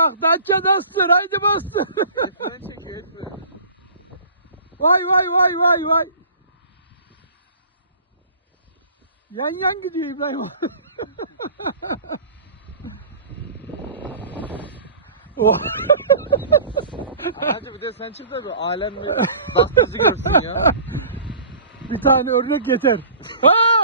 bak. Dacia Duster. Haydi bastır. Etmen çekiyor etmen. Vay vay vay vay vay. Yan yan gidiyor İbrahim. Oh. Hacı bir de sen çık da bir alem bir bak bizi görsün ya. Bir tane örnek yeter. Ha!